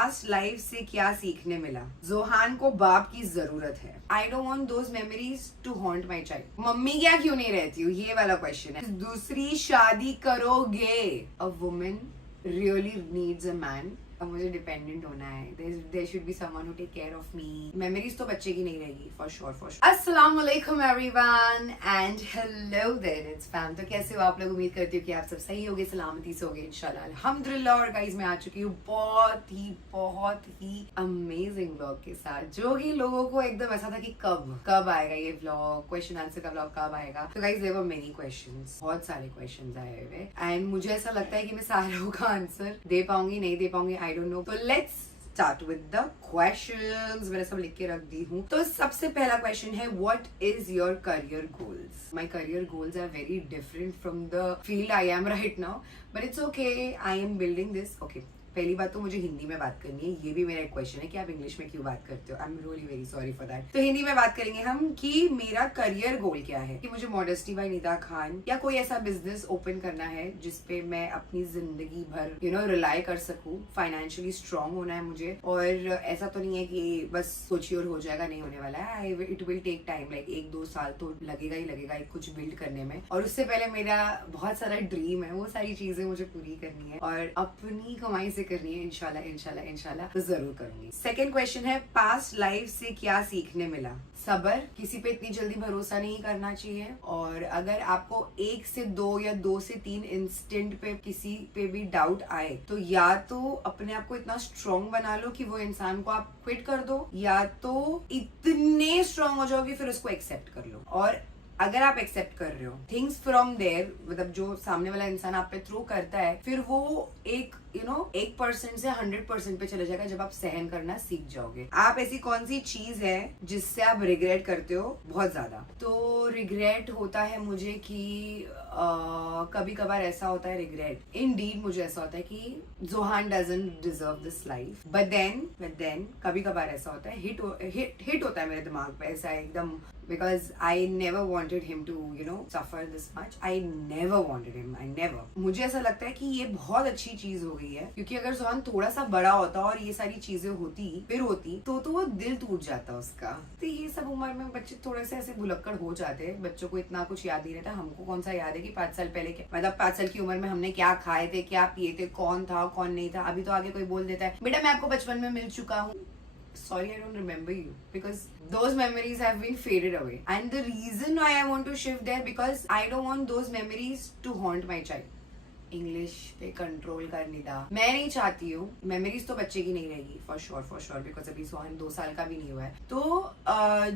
Past life से क्या सीखने मिला? जोहान को बाप की जरूरत है। I don't want those memories to haunt my child. Mummy क्या क्यों नहीं रहती हूँ, ये वाला क्वेश्चन है। दूसरी शादी करोगे? A woman really needs a man. अब मुझे डिपेंडेंट होना है। There should be someone who take care of me. Memories तो बच्चे की नहीं रहेगी फॉर श्योर फॉर श्योर। अस्सलाम वालेकुम everyone and hello there, it's fam. तो कैसे हो आप लोग? उम्मीद करती हूँ कि आप सब सही होगे, सलामती से होगे इंशाल्लाह अल्हम्दुलिल्लाह। और गाइस मैं आ चुकी हूँ बहुत ही अमेजिंग व्लॉग के साथ, जो कि लोगों को एकदम ऐसा था कि कब आएगा ये व्लॉग, क्वेश्चन आंसर का व्लॉग कब आएगा। तो guys there were many questions, बहुत सारे क्वेश्चंस आए हुए एंड मुझे ऐसा लगता है कि मैं सारों का आंसर दे पाऊंगी नहीं दे पाऊंगी, आई डोंट नो। तो let's start with the questions. मैंने सब लिख के रख दी हूँ। तो सबसे पहला क्वेश्चन है, what is your career goals? My career goals are very different from the field I am right now, but it's okay, I am building this. Okay, पहली बात तो मुझे हिंदी में बात करनी है। ये भी मेरा एक क्वेश्चन है कि आप इंग्लिश में क्यों बात करते हो। I am really very sorry for that. तो हिंदी में बात करेंगे हम कि मेरा करियर गोल क्या है, कि मुझे मॉडेस्टी बाय निदा खान या कोई ऐसा बिजनेस ओपन करना है जिसपे मैं अपनी जिंदगी भर रिलाई कर सकूं। फाइनेंशियली स्ट्रांग होना है मुझे, और ऐसा तो नहीं है कि बस सोचिए और हो जाएगा, नहीं होने वाला है। It will take time, like 1-2 साल तो लगेगा ही लगेगा कुछ बिल्ड करने में। और उससे पहले मेरा बहुत सारा ड्रीम है, वो सारी चीजें मुझे पूरी करनी है और अपनी कमाई करनी है। इंशाल्लाह इंशाल्लाह इंशाल्लाह तो जरूर करूंगी। सेकंड क्वेश्चन है, पास्ट लाइफ से क्या सीखने मिला? सबर, किसी पे इतनी जल्दी भरोसा नहीं करना चाहिए, और अगर आपको 1 से 2 या 2 से 3 इंस्टेंट पे किसी पे भी डाउट आए तो या तो अपने आप को इतना स्ट्रॉन्ग बना लो कि वो इंसान को आप क्विट कर दो, या तो इतने स्ट्रॉन्ग हो जाओ कि फिर उसको एक्सेप्ट कर लो। और अगर आप एक्सेप्ट कर रहे हो थिंग्स फ्रॉम देयर, मतलब जो सामने वाला इंसान आप पे थ्रू करता है, फिर वो एक 1% से 100% पे चले जाएगा जब आप सहन करना सीख जाओगे। आप ऐसी कौन सी चीज है जिससे आप रिग्रेट करते हो बहुत ज्यादा? तो रिग्रेट होता है मुझे कि कभी कभार ऐसा होता है रिग्रेट, इंडीड मुझे ऐसा होता है कि Johan doesn't deserve this life, but then कभी कभार ऐसा होता है, हिट होता है मेरे दिमाग पे ऐसा एकदम, because I never wanted him to suffer this much. I never wanted him. I never. मुझे ऐसा लगता है कि ये बहुत अच्छी चीज हो गई है, क्योंकि अगर जोहान थोड़ा सा बड़ा होता और ये सारी चीजें होती तो वो दिल टूट जाता उसका। तो ये सब उम्र में बच्चे थोड़े से ऐसे भुलक्कड़ हो जाते हैं, बच्चों को इतना कुछ याद नहीं रहता। हमको कौन सा याद है कि 5 साल पहले मतलब 5 साल की उम्र में हमने क्या खाए थे, क्या पिए थे, कौन था कौन नहीं था। अभी तो आगे कोई बोल देता है, बेटा मैं आपको बचपन में मिल चुका हूँ। Sorry, I don't remember you because those memories have been faded away. And the reason why I want to shift there because I don't want those memories to haunt my child. English पे control कर निदा। मैं नहीं चाहती हूँ, memories तो बच्चे की नहीं रहेगी फॉर श्योर बिकॉज अभी सोहन 2 साल का भी नहीं हुआ है। तो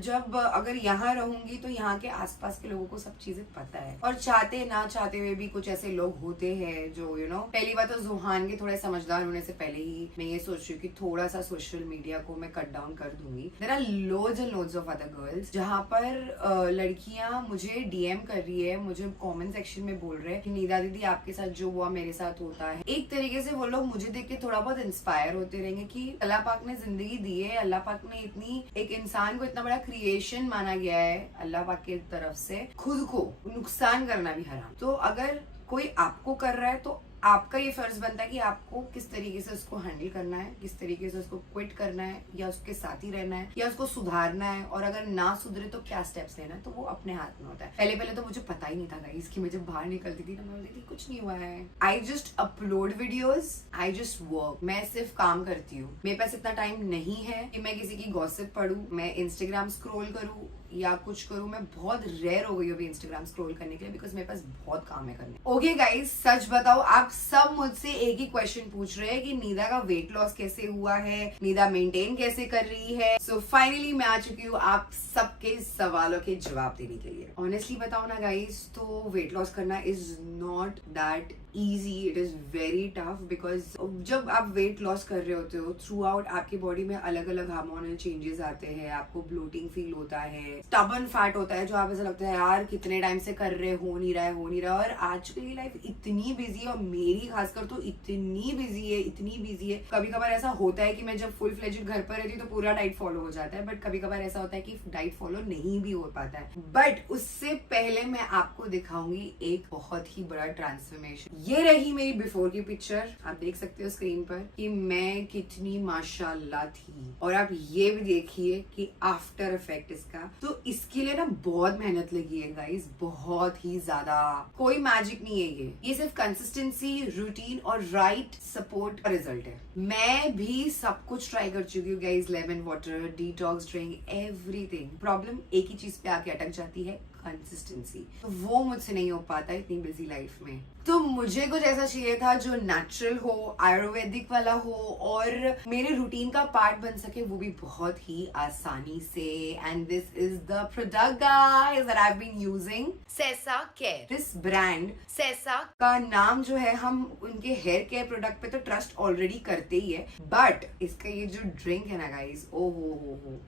जब अगर यहाँ रहूंगी तो यहाँ के आसपास के लोगों को सब चीजें पता है, और चाहते ना चाहते हुए भी कुछ ऐसे लोग होते हैं जो पहली बात तो जोहान के थोड़े समझदार होने से पहले ही मैं ये सोच रही हूँ कि थोड़ा सा सोशल मीडिया को मैं कट डाउन कर दूंगी। There are loads and loads of other girls जहाँ पर लड़कियां मुझे डीएम कर रही है, मुझे कॉमेंट सेक्शन में बोल रहे हैं कि निदा दीदी आपके साथ जो हुआ मेरे साथ होता है। एक तरीके से वो लोग मुझे देख के थोड़ा बहुत इंस्पायर होते रहेंगे कि अल्लाह पाक ने जिंदगी दी है, अल्लाह पाक ने इतनी एक इंसान को इतना बड़ा क्रिएशन माना गया है अल्लाह पाक की तरफ से, खुद को नुकसान करना भी हराम। तो अगर कोई आपको कर रहा है तो आपका ये फर्ज बनता है कि आपको किस तरीके से उसको हैंडल करना है, किस तरीके से उसको क्विट करना है, या उसके साथ ही रहना है, या उसको सुधारना है, और अगर ना सुधरे तो क्या स्टेप्स लेना है, तो वो अपने हाथ में होता है। पहले तो मुझे पता ही नहीं था गाइस कि मैं जब बाहर निकलती थी ना मैं बोलती थी कुछ नहीं हुआ है। I just upload videos, I just work. मैं सिर्फ काम करती हूँ, मेरे पास इतना टाइम नहीं है कि मैं किसी की गॉसिप पढूं, मैं इंस्टाग्राम स्क्रॉल करूँ या कुछ करूँ। मैं बहुत रेयर हो गई अभी इंस्टाग्राम स्क्रॉल करने के लिए, बिकॉज मेरे पास बहुत काम है करने। ओके गाइस, सच बताओ आप सब मुझसे एक ही क्वेश्चन पूछ रहे हैं कि निदा का वेट लॉस कैसे हुआ है, निदा मेंटेन कैसे कर रही है। सो फाइनली मैं आ चुकी हूँ आप सबके सवालों के जवाब देने के लिए। ऑनेस्टली बताओ ना गाइस, तो वेट लॉस करना is not that easy, it is very tough because जब आप वेट लॉस कर रहे होते हो थ्रू आउट आपकी बॉडी में अलग अलग हार्मोनल चेंजेस आते हैं, आपको ब्लोटिंग फील होता है, स्टबर्न फैट होता है, जो आप ऐसा लगता है यार कितने टाइम से कर रहे हो नहीं रहा। और आजकल की लाइफ इतनी बिजी है, और मेरी खासकर तो इतनी बिजी है। कभी कभार ऐसा होता है कि मैं जब फुल फ्लेजेड घर पर रहती हूँ तो पूरा डाइट फॉलो हो जाता है, बट कभी कभार ऐसा होता है कि डाइट फॉलो नहीं भी हो पाता है। बट उससे पहले मैं आपको दिखाऊंगी एक बहुत ही बड़ा ट्रांसफॉर्मेशन। ये रही मेरी बिफोर की पिक्चर, आप देख सकते हो स्क्रीन पर कि मैं कितनी माशाल्लाह थी। और आप ये भी देखिए कि आफ्टर इफेक्ट इसका, तो इसके लिए ना बहुत मेहनत लगी है गाइस, बहुत ही ज्यादा। कोई मैजिक नहीं है ये सिर्फ कंसिस्टेंसी, रूटीन और राइट सपोर्ट का रिजल्ट है। मैं भी सब कुछ ट्राई कर चुकी हूँ guys, lemon water, detox drink, everything. Problem एक ही चीज पे आके अटक जाती है, कंसिस्टेंसी। तो वो मुझसे नहीं हो पाता इतनी बिजी लाइफ में। तो मुझे कुछ ऐसा चाहिए था जो नेचुरल हो, आयुर्वेदिक वाला हो और मेरे रूटीन का पार्ट बन सके, वो भी बहुत ही आसानी से। And this is the product guys that I have been using, Sesa care. This brand Sesa का नाम जो है, हम उनके हेयर केयर प्रोडक्ट पे तो ट्रस्ट ऑलरेडी करते ही है, बट इसका ये जो ड्रिंक है ना गाइस, ओ हो,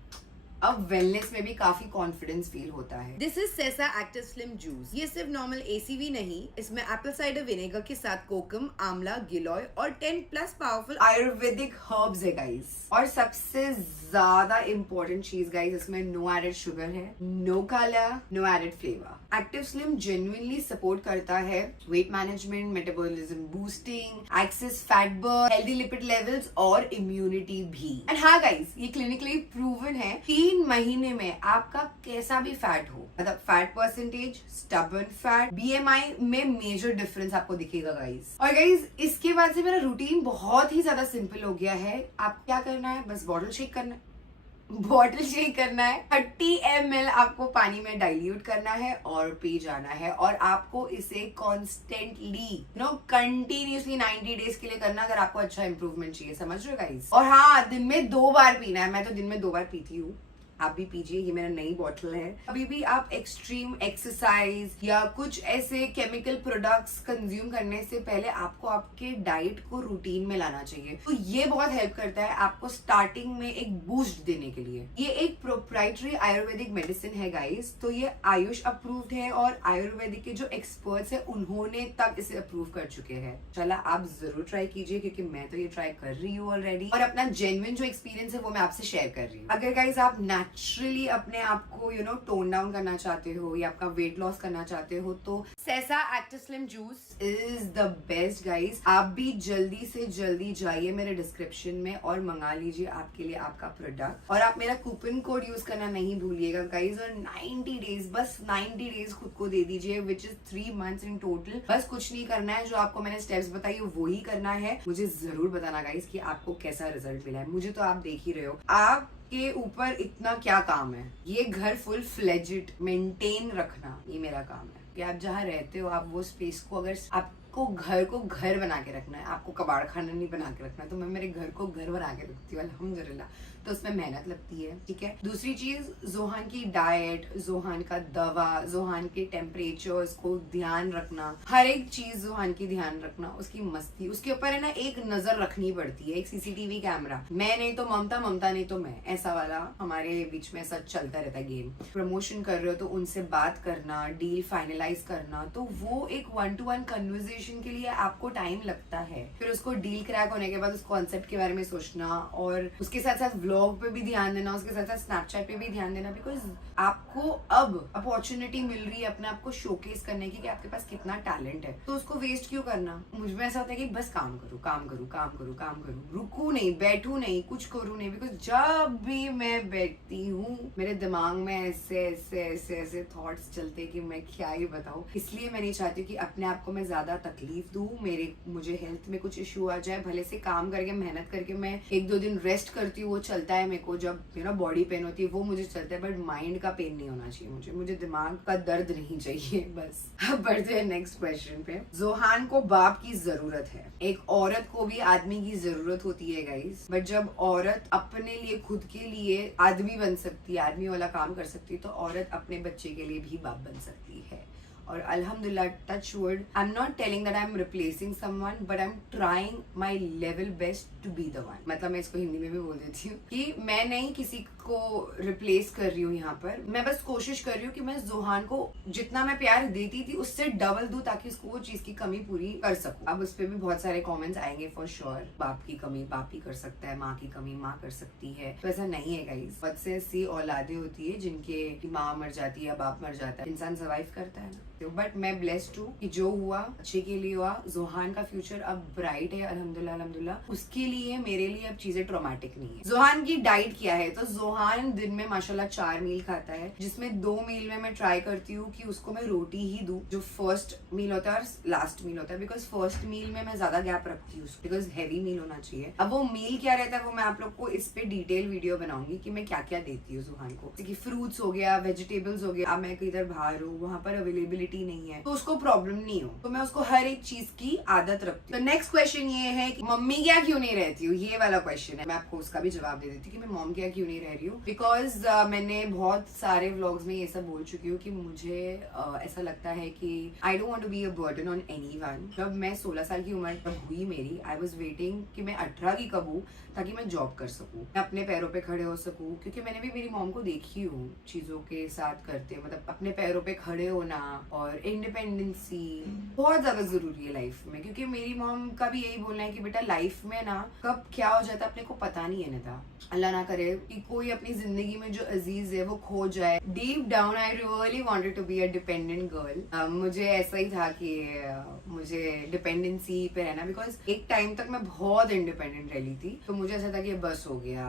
अब वेलनेस में भी काफी कॉन्फिडेंस फील होता है। दिस इज सेसा एक्टिव स्लिम जूस। ये सिर्फ नॉर्मल ACV नहीं, इसमें एप्पल साइडर विनेगर के साथ कोकम, आंवला, गिलोय और 10+ पावरफुल आयुर्वेदिक हर्ब्स है गाइस। और सबसे ज्यादा इंपॉर्टेंट चीज गाइस, इसमें नो एडेड शुगर है, no colour, no added flavour. Active slim genuinely support करता है weight management, metabolism boosting, excess fat burn, healthy lipid levels और इम्यूनिटी भी। एंड हाँ गाइस, ये क्लिनिकली प्रूवन है 3 महीने में आपका कैसा भी फैट हो, मतलब fat percentage, stubborn fat, BMI में मेजर डिफरेंस आपको दिखेगा गाइस। और गाइस इसके बाद से मेरा रूटीन बहुत ही ज्यादा सिंपल हो गया है। आप क्या करना है, बस बॉटल शेक करना है, 30 ml आपको पानी में डाइल्यूट करना है और पी जाना है। और आपको इसे कॉन्स्टेंटली कंटिन्यूसली 90 डेज के लिए करना, अगर आपको अच्छा इंप्रूवमेंट चाहिए, समझ रहे हो गाइस। और हाँ, दिन में 2 बार पीना है। मैं तो दिन में 2 बार पीती हूँ, आप भी पीजिए। ये मेरा नई बॉटल है। अभी भी आप एक्सट्रीम एक्सरसाइज या कुछ ऐसे केमिकल प्रोडक्ट्स कंज्यूम करने से पहले आपको आपके डाइट को रूटीन में लाना चाहिए। तो ये बहुत हेल्प करता है आपको स्टार्टिंग में एक बूस्ट देने के लिए। ये एक प्रोप्राइटरी आयुर्वेदिक मेडिसिन है गाइस, तो ये आयुष अप्रूव्ड है और आयुर्वेदिक के जो एक्सपर्ट्स है उन्होंने तक इसे अप्रूव कर चुके हैं। चला आप जरूर ट्राई कीजिए, क्योंकि मैं तो ये ट्राई कर रही हूँ ऑलरेडी और अपना जेन्युइन जो एक्सपीरियंस है वो मैं आपसे शेयर कर रही हूँ। अगर गाइस आप नेचुरली अपने आप को टोन डाउन करना चाहते हो या आपका वेट लॉस करना चाहते हो, तो सेसा active slim juice is the best guys. आप भी जल्दी से जल्दी जाइए मेरे डिस्क्रिप्शन में और मंगा लीजिए आपके लिए आपका प्रोडक्ट। और आप मेरा कूपन कोड यूज करना नहीं भूलिएगा गाइस। और 90 डेज, बस 90 डेज खुद को दे दीजिए, which is 3 months in total. बस कुछ नहीं करना है, जो आपको मैंने स्टेप्स बताई वो ही करना है। मुझे जरूर बताना गाइस कि आपको कैसा रिजल्ट मिला है। मुझे तो आप देख ही रहे हो, आप के ऊपर इतना क्या काम है। ये घर फुल फ्लेजिड मेंटेन रखना, ये मेरा काम है। कि आप जहाँ रहते हो, आप वो स्पेस को, अगर आपको घर को घर बना के रखना है, आपको कबाड़ खाना नहीं बना के रखना, तो मैं मेरे घर को घर बना के रखती हूँ अल्हम्दुलिल्लाह। तो उसमें मेहनत लगती है, ठीक है। दूसरी चीज, जोहान की डाइट, जोहान का दवा, जोहान के टेम्परेचर्स को ध्यान रखना, हर एक चीज जोहान की ध्यान रखना, उसकी मस्ती, उसके ऊपर है ना एक नजर रखनी पड़ती है, एक CCTV कैमरा। मैं नहीं तो ममता, ममता नहीं तो मैं, ऐसा वाला हमारे बीच में ऐसा चलता रहता है गेम। प्रमोशन कर रहे हो तो उनसे बात करना, डील फाइनलाइज करना, तो वो एक 1-to-1 कन्वर्सेशन के लिए आपको टाइम लगता है। फिर उसको डील क्रैक होने के बाद उस कॉन्सेप्ट के बारे में सोचना, और उसके साथ साथ व्लॉग पे भी ध्यान देना, उसके साथ साथ स्नैपचैट पे भी ध्यान देना, बिकॉज आपको अब अपॉर्चुनिटी मिल रही है अपने आप को शोकेस करने की कि आपके पास कितना टैलेंट है, तो उसको वेस्ट क्यों करना। मुझ में ऐसा होता है कि बस काम करूँ, काम करूँ, काम करूँ, काम करूँ, रुकू नहीं, बैठू नहीं, कुछ करूँ नहीं। बिकॉज जब भी मैं बैठती हूँ मेरे दिमाग में ऐसे ऐसे ऐसे ऐसे थॉट्स चलते कि मैं क्या ही बताऊँ। इसलिए मैं नहीं चाहती कि अपने आप को मैं ज्यादा तकलीफ दूँ, मुझे हेल्थ में कुछ इशू आ जाए। भले से काम करके, मेहनत करके मैं 1-2 दिन रेस्ट करती हूँ, वो चलता है मेरे को। जब बॉडी पेन होती है वो मुझे चलता है, बट माइंड का पेन नहीं होना चाहिए मुझे दिमाग का दर्द नहीं चाहिए बस। अब बढ़ते हैं नेक्स्ट क्वेश्चन पे। जोहान को बाप की जरूरत है। एक औरत को भी आदमी की जरूरत होती है गाइस, बट जब औरत अपने लिए, खुद के लिए आदमी बन सकती है, आदमी वाला काम कर सकती है, तो औरत अपने बच्चे के लिए भी बाप बन सकती है। और अल्हम्दुलिल्लाह, touch wood, I am not telling that I am replacing someone, but I am trying my level best to be the one. मतलब मैं इसको हिंदी में भी बोल देती हूँ कि मैं नहीं किसी को रिप्लेस कर रही हूँ यहाँ पर, मैं बस कोशिश कर रही हूँ कि मैं जोहान को जितना मैं प्यार देती थी उससे डबल दूं ताकि उसको वो चीज की कमी पूरी कर सकूं। अब उस पर भी बहुत सारे कमेंट्स आएंगे फॉर श्योर, बाप की कमी बाप ही कर सकता है, माँ की कमी माँ कर सकती है, तो ऐसा नहीं है गाइस। बहुत से ऐसी औलादे होती है जिनके माँ मर जाती है या बाप मर जाता है, इंसान सर्वाइव करता है ना। बट मैं ब्लेस्ड हूँ कि जो हुआ अच्छे के लिए हुआ। जोहान का फ्यूचर अब ब्राइट है अल्हम्दुलिल्लाह अल्हम्दुलिल्लाह। उसके लिए मेरे लिए अब चीजें ट्रॉमेटिक नहीं है। जोहान की डाइट क्या है, तो जोहान दिन में माशाल्लाह 4 मील खाता है, जिसमें 2 मील में मैं ट्राई करती हूँ कि उसको मैं रोटी ही दूं, जो फर्स्ट मील होता है और लास्ट मील होता है, बिकॉज फर्स्ट मील में मैं ज्यादा गैप रखती हूँ बिकॉज हैवी मील होना चाहिए। अब वो मील क्या रहता है वो मैं आप लोग को इस पे डिटेल वीडियो बनाऊंगी कि मैं क्या क्या देती हूँ जोहान को, जैसे कि फ्रूट्स हो गया, वेजिटेबल्स हो गया। अब मैं इधर बाहर हूँ, वहाँ पर अवेलेबिलिटी नहीं है तो उसको प्रॉब्लम नहीं हो, तो मैं उसको हर एक चीज की आदत रखती हूँ। तो नेक्स्ट क्वेश्चन ये है कि मम्मी क्या क्यों नहीं रहती हूँ, ये वाला क्वेश्चन है। मैं आपको उसका भी जवाब दे देती हूँ कि मैं मॉम क्या क्यों नहीं रह रही हूँ। बिकॉज मैंने बहुत सारे व्लॉग्स में ये सब बोल चुकी हूँ कि मुझे ऐसा लगता है कि I don't want to be a burden on anyone. जब मैं 16 साल की उम्र तब हुई मेरी, आई वाज वेटिंग कि मैं 18 की कब हूँ ताकि मैं जॉब कर सकूँ, मैं अपने पैरों पे खड़े हो सकूँ, क्योंकि मैंने भी मेरी मॉम को देखी हूँ चीजों के साथ करते, मतलब अपने पैरों पे खड़े होना और इंडिपेंडेंसी बहुत ज्यादा जरूरी है लाइफ में। क्योंकि मेरी मॉम का भी यही बोलना है कि बेटा लाइफ में ना कब क्या हो जाता है अपने को पता नहीं है ना, अल्लाह ना करे कि कोई अपनी जिंदगी में जो अजीज है वो खो जाए। Deep down I really wanted to be a dependent girl. मुझे ऐसा ही था कि मुझे डिपेंडेंसी पे रहना, बिकॉज एक टाइम तक मैं बहुत इंडिपेंडेंट रही थी, तो मुझे ऐसा था कि बस हो गया,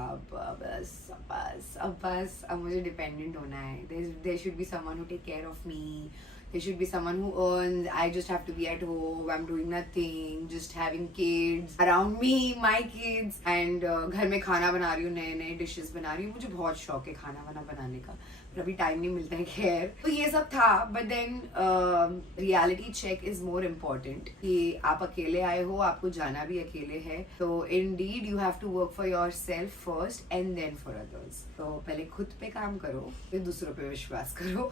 अब मुझे डिपेंडेंट होना है। There should be someone who take care of me, there should be someone who earns, I just have to be at home, I'm doing nothing, just having kids around me, my kids, and घर में खाना बना रही हूँ, नए नए dishes बना रही हूँ। मुझे बहुत शौक है खाना वाना बनाने का, पर अभी टाइम नहीं मिलता है खैर। तो ये सब था, but then reality check is more important कि आप अकेले आए हो, आपको जाना भी अकेले है, तो indeed you have to work for your self first and then for others. तो पहले खुद पे काम करो, फिर दूसरों पे विश्वास करो।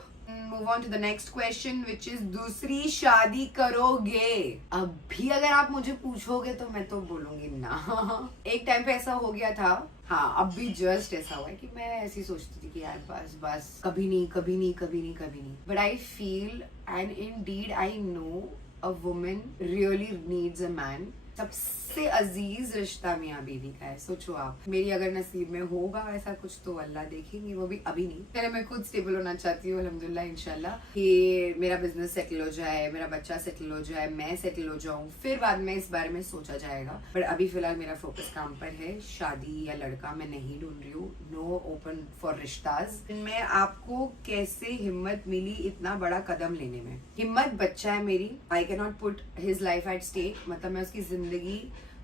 Move on to the next question, which is दूसरी शादी करोगे? अभी अगर आप मुझे पूछोगे तो मैं तो बोलूंगी ना। एक टाइम पे ऐसा हो गया था, हाँ अब भी जस्ट ऐसा हुआ है कि मैं ऐसी सोचती थी कि यार बस बस कभी नहीं कभी नहीं कभी नहीं कभी नहीं। But I feel and Indeed I know a woman really needs a man. सबसे अजीज रिश्ता मियाँ बीवी का है। सोचो आप, मेरी अगर नसीब में होगा ऐसा कुछ तो अल्लाह देखेंगे, वो भी अभी नहीं। पहले मैं खुद स्टेबल होना चाहती हूँ अल्हम्दुलिल्लाह इंशाल्लाह, कि मेरा बिजनेस सेटल हो जाए, मेरा बच्चा सेटल हो जाए, मैं सेटल हो जाऊँ, फिर बाद में इस बारे में सोचा जाएगा। पर अभी फिलहाल मेरा फोकस काम पर है। शादी या लड़का मैं नहीं ढूंढ रही हूँ, नो ओपन फॉर रिश्ताज। मैं आपको कैसे हिम्मत मिली इतना बड़ा कदम लेने में? हिम्मत बच्चा है मेरी, I can not put his life at stake, मतलब मैं उसकी जिंदगी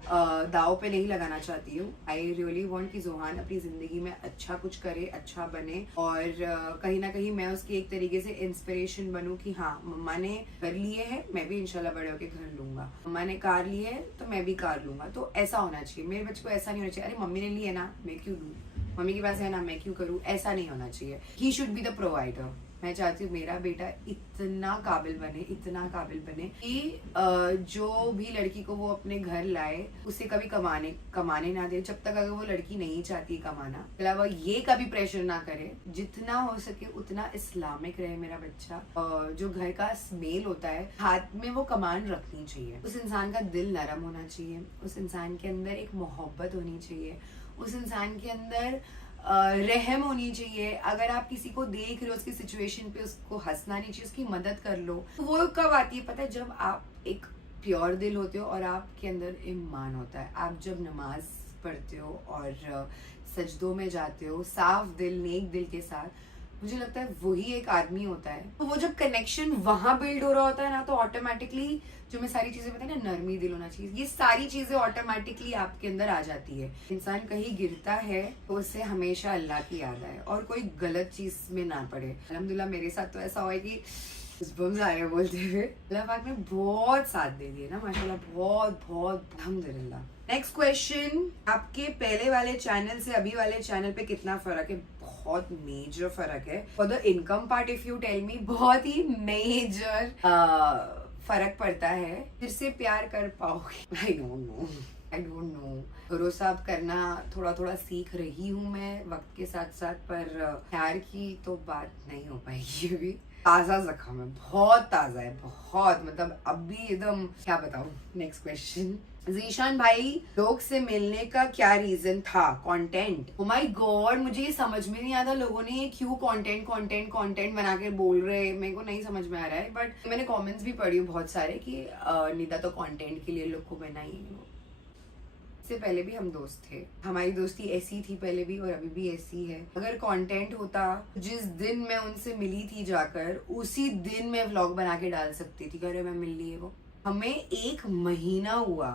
दाव पे नहीं लगाना चाहती हूँ। आई रियली वॉन्ट कि जोहान अपनी जिंदगी में अच्छा कुछ करे, अच्छा बने, और कहीं ना कहीं मैं उसकी एक तरीके से इंस्पिरेशन बनूं कि हाँ मम्मा ने घर लिए है, मैं भी इंशाल्लाह बड़े होके घर लूंगा, मम्मा ने कार ली है तो मैं भी कार लूंगा। तो ऐसा होना चाहिए मेरे बच्चे को, ऐसा नहीं होना चाहिए अरे मम्मी ने ली है ना मैं क्यों लूँ, मम्मी के पास है ना मैं क्यों करूँ, ऐसा नहीं होना चाहिए। He should be the provider. मैं चाहती हूँ मेरा बेटा इतना काबिल बने कि जो भी लड़की को वो अपने घर लाए उसे कभी कमाने ना दे, जब तक अगर वो लड़की नहीं चाहती कमाना, अलावा ये कभी प्रेशर ना करे। जितना हो सके उतना इस्लामिक रहे मेरा बच्चा। जो घर का स्मेल होता है, हाथ में वो कमान रखनी चाहिए, उस इंसान का दिल नरम होना चाहिए, उस इंसान के अंदर एक मोहब्बत होनी चाहिए, उस इंसान के अंदर रहम होनी चाहिए। अगर आप किसी को देख रहे हो उसकी सिचुएशन पे, उसको हंसना नहीं चाहिए, उसकी मदद कर लो। तो वो कब आती है पता है? जब आप एक प्योर दिल होते हो और आपके अंदर ईमान होता है। आप जब नमाज पढ़ते हो और सजदों में जाते हो साफ दिल नेक दिल के साथ, मुझे लगता है वही एक आदमी होता है। तो वो जब कनेक्शन वहां बिल्ड हो रहा होता है ना, तो ऑटोमेटिकली जो मैं सारी चीजें बताई ना, नरमी दिल होना चाहिए, ये सारी चीजें ऑटोमेटिकली आपके अंदर आ जाती है। इंसान कहीं गिरता है तो उससे हमेशा अल्लाह की याद आए और कोई गलत चीज में ना पड़े। अल्हम्दुलिल्लाह मेरे साथ तो ऐसा हुआ है कि आ रहे बोलते हुए अल्लाह पाक ने बहुत साथ दे दिए ना माशाल्लाह, बहुत अल्हम्दुलिल्लाह। नेक्स्ट क्वेश्चन, आपके पहले वाले चैनल से अभी वाले चैनल पे कितना फर्क है? बहुत मेजर फर्क है। For the income part if you tell me, बहुत ही मेजर फर्क पड़ता है। फिर से प्यार कर पाओगे? I don't know, I don't know, भरोसा अब करना थोड़ा थोड़ा सीख रही हूँ मैं वक्त के साथ साथ, पर प्यार की तो बात नहीं हो पाएगी अभी। ताज़ा जख्म है, बहुत ताज़ा है, बहुत, मतलब अभी एकदम क्या बताऊँ। नेक्स्ट क्वेश्चन, जीशान भाई, लोग से मिलने का क्या रीजन था? कंटेंट। ओ माय गॉड, मुझे ये समझ में नहीं आता लोगों ने क्यों कंटेंट कंटेंट कंटेंट बना के बोल रहे, मेरे को नहीं समझ में आ रहा है। बट मैंने कमेंट्स भी पढ़ी बहुत सारे कि निदा तो कंटेंट के लिए लोग को बनाई। से पहले भी हम दोस्त थे, हमारी दोस्ती ऐसी थी पहले भी और अभी भी ऐसी है। अगर कंटेंट होता, जिस दिन मैं उनसे मिली थी जाकर, उसी दिन मैं व्लॉग बना के डाल सकती थी। अरे मैं मिल ली है वो, हमें 1 महीना हुआ,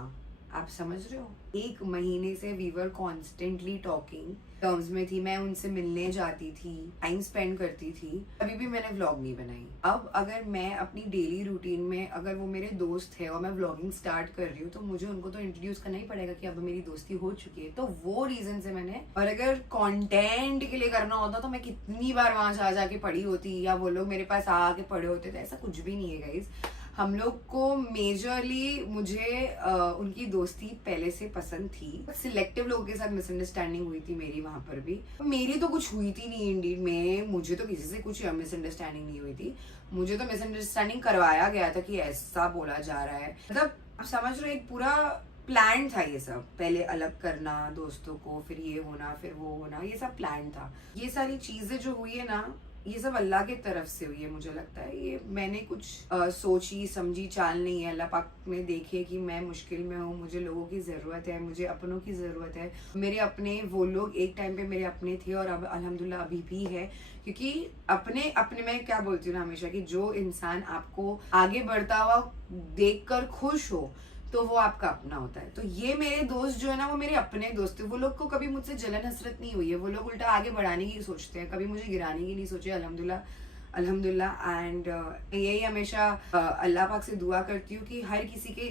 आप समझ रहे हो? 1 महीने से we were constantly talking terms में थी। मैं उनसे मिलने जाती थी, टाइम स्पेंड करती थी, अभी भी मैंने व्लॉग नहीं बनाई। अब अगर मैं अपनी डेली रूटीन में, अगर वो मेरे दोस्त है और मैं व्लॉगिंग स्टार्ट कर रही हूँ, तो मुझे उनको तो इंट्रोड्यूस करना ही पड़ेगा कि अब मेरी दोस्ती हो चुकी है। तो वो रीजन से मैंने, और अगर कंटेंट के लिए करना होता तो मैं कितनी बार वहां से आ जाके पढ़ी होती, या वो लोग मेरे पास आके पढ़े होते थे। ऐसा कुछ भी नहीं है गाइज। हम लोग को मेजरली, मुझे उनकी दोस्ती पहले से पसंद थी, सिलेक्टिव लोगों के साथ मिसअंडरस्टैंडिंग हुई थी मेरी वहां पर भी। मेरी तो कुछ हुई थी नहीं इंडीड में, मुझे तो किसी से कुछ मिसअंडरस्टैंडिंग नहीं हुई थी। मुझे तो मिसअंडरस्टैंडिंग करवाया गया था कि ऐसा बोला जा रहा है, मतलब आप समझ रहे हो, एक पूरा प्लान था ये सब। पहले अलग करना दोस्तों को, फिर ये होना, फिर वो होना, ये सब प्लान था। ये सारी चीजें जो हुई है ना, ये सब अल्लाह की तरफ से हुई है। मुझे लगता है ये मैंने कुछ सोची समझी चाल नहीं है। अल्लाह पाक ने देखे कि मैं मुश्किल में हूँ, मुझे लोगों की ज़रूरत है, मुझे अपनों की ज़रूरत है। मेरे अपने वो लोग एक टाइम पे मेरे अपने थे और अब अल्हम्दुलिल्लाह अभी भी है। क्योंकि अपने अपने मैं क्या बोलती हूँ ना हमेशा, कि जो इंसान आपको आगे बढ़ता हुआ देखकर खुश हो तो वो आपका अपना होता है। तो ये मेरे दोस्त जो है ना, वो मेरे अपने दोस्त थे। वो लोग को कभी मुझसे जलन हसरत नहीं हुई है। वो लोग उल्टा आगे बढ़ाने की सोचते हैं, कभी मुझे गिराने की नहीं सोचे। अल्हम्दुलिल्लाह अल्हम्दुलिल्लाह। एंड यही हमेशा अल्लाह पाक से दुआ करती हूँ कि हर किसी के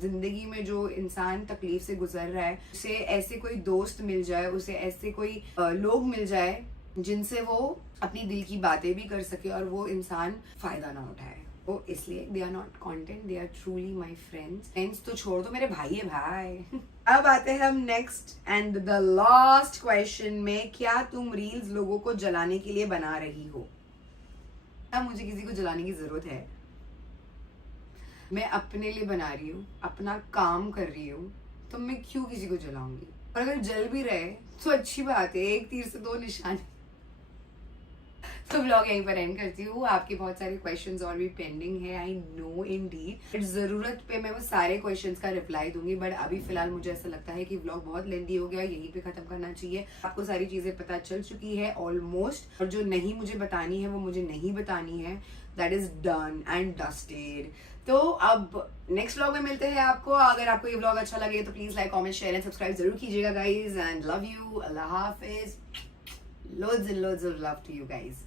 जिंदगी में जो इंसान तकलीफ से गुजर रहा है, उसे ऐसे कोई दोस्त मिल जाए, उसे ऐसे कोई लोग मिल जाए जिनसे वो अपनी दिल की बातें भी कर सके और वो इंसान फायदा ना उठाए। वो इसलिए they are not content, they are truly my friends. Friends तो छोड़ दो, मेरे भाई है भाई। अब आते हैं हम next and the last question में, क्या तुम रील्स लोगों को जलाने के लिए बना रही हो? अब मुझे किसी को जलाने की जरूरत है? मैं अपने लिए बना रही हूँ, अपना काम कर रही हूँ, तो मैं क्यों किसी को जलाऊंगी? और अगर जल भी रहे तो अच्छी बात है, एक तीर से 2 निशान। तो व्लॉग यहीं पर एंड करती हूँ। आपके बहुत सारे क्वेश्चंस और भी पेंडिंग है, आई नो इंडीड। जरूरत पे मैं वो सारे क्वेश्चंस का रिप्लाई दूंगी, बट अभी फिलहाल मुझे ऐसा लगता है कि व्लॉग बहुत लेंथी हो गया, यहीं पे खत्म करना चाहिए। आपको सारी चीजें पता चल चुकी है ऑलमोस्ट, और जो नहीं मुझे बतानी है वो मुझे नहीं बतानी है। That is done and dusted. तो अब नेक्स्ट व्लॉग में मिलते हैं आपको। अगर आपको ये व्लॉग अच्छा लगे तो please like, comment, share and subscribe जरूर कीजिएगा guys. And love you, Allah Hafiz, loads and loads of love to you guys.